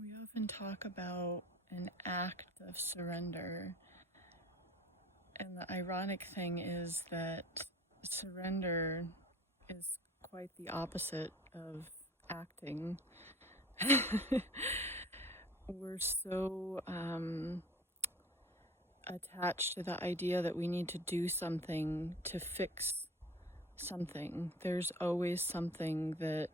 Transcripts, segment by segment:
We often talk about an act of surrender, and the ironic thing is that surrender is quite the opposite of acting. We're so attached to the idea that we need to do something to fix something. There's always something that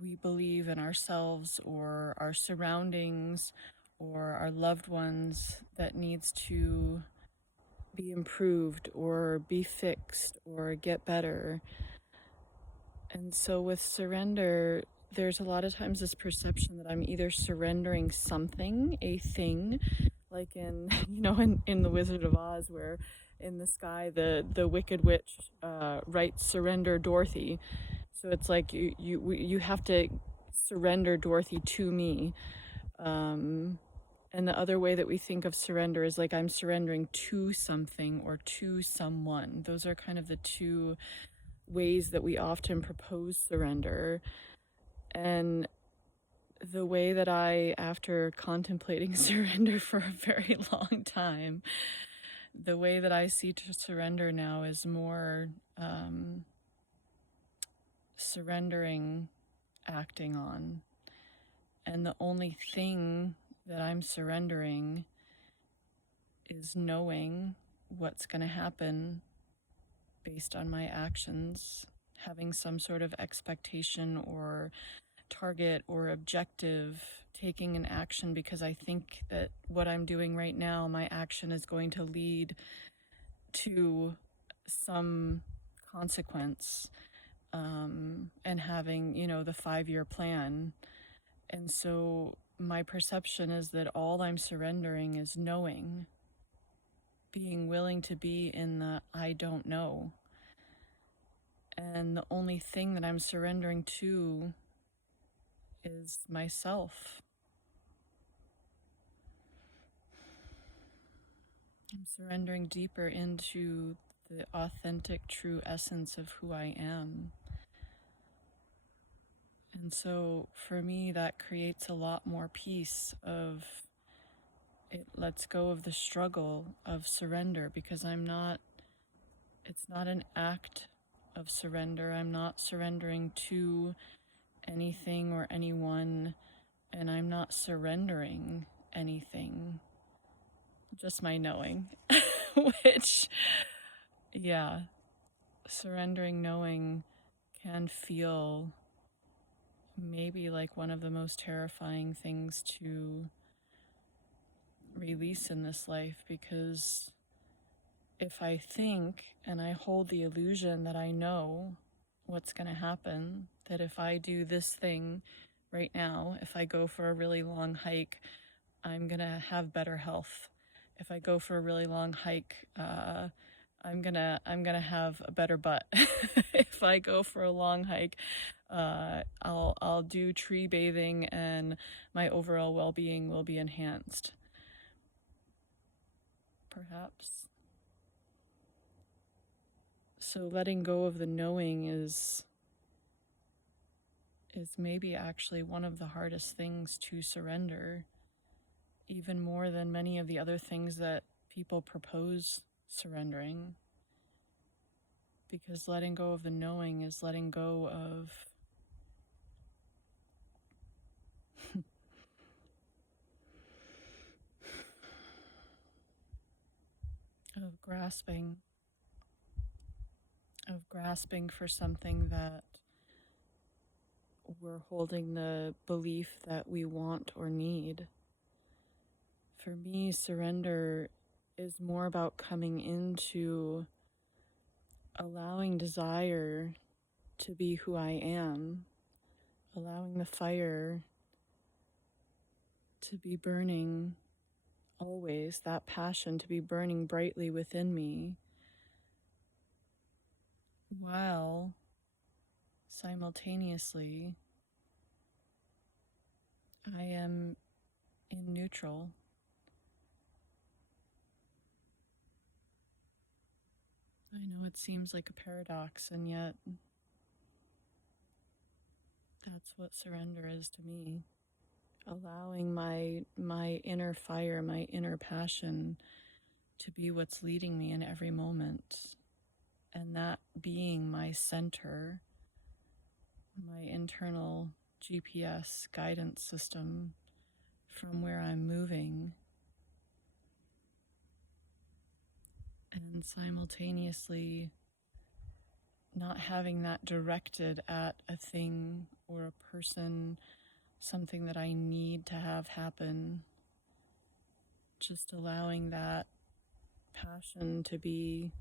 we believe in ourselves or our surroundings or our loved ones that needs to be improved or be fixed or get better. And so with surrender, there's a lot of times this perception that I'm either surrendering something, a thing, like in in The Wizard of Oz, where in the sky the Wicked Witch writes "Surrender, Dorothy." So it's like you have to surrender Dorothy to me. And the other way that we think of surrender is like I'm surrendering to something or to someone. Those are kind of the two ways that we often propose surrender. And the way that I, after contemplating surrender for a very long time, the way that I see to surrender now is more surrendering, acting on. And the only thing that I'm surrendering is knowing what's going to happen based on my actions, having some sort of expectation or target or objective, taking an action because I think that what I'm doing right now, my action is going to lead to some consequence, and having, the 5-year plan. And so my perception is that all I'm surrendering is knowing, being willing to be in the I don't know. And the only thing that I'm surrendering to is myself. I'm surrendering deeper into the authentic, true essence of who I am. And so for me, that creates a lot more peace of it lets go of the struggle of surrender, because it's not an act of surrender. I'm not surrendering to anything or anyone, and I'm not surrendering anything, just my knowing, which, yeah, surrendering knowing can feel maybe like one of the most terrifying things to release in this life, because if I think and I hold the illusion that I know what's going to happen, that if I do this thing right now, if I go for a really long hike, I'm going to have better health. If I go for a really long hike, I'm gonna have a better butt. If I go for a long hike, I'll do tree bathing and my overall well-being will be enhanced. Perhaps. So letting go of the knowing is maybe actually one of the hardest things to surrender, even more than many of the other things that people propose surrendering. Because letting go of the knowing is letting go of grasping for something that we're holding the belief that we want or need. For me, surrender is more about coming into allowing desire to be who I am, allowing the fire to be burning always, that passion to be burning brightly within me, while simultaneously I am in neutral. I know it seems like a paradox, and yet that's what surrender is to me. allowing my inner fire, my inner passion to be what's leading me in every moment, and that being my center, my internal GPS guidance system from where I'm moving, and simultaneously not having that directed at a thing or a person, something that I need to have happen. Just allowing that passion to be.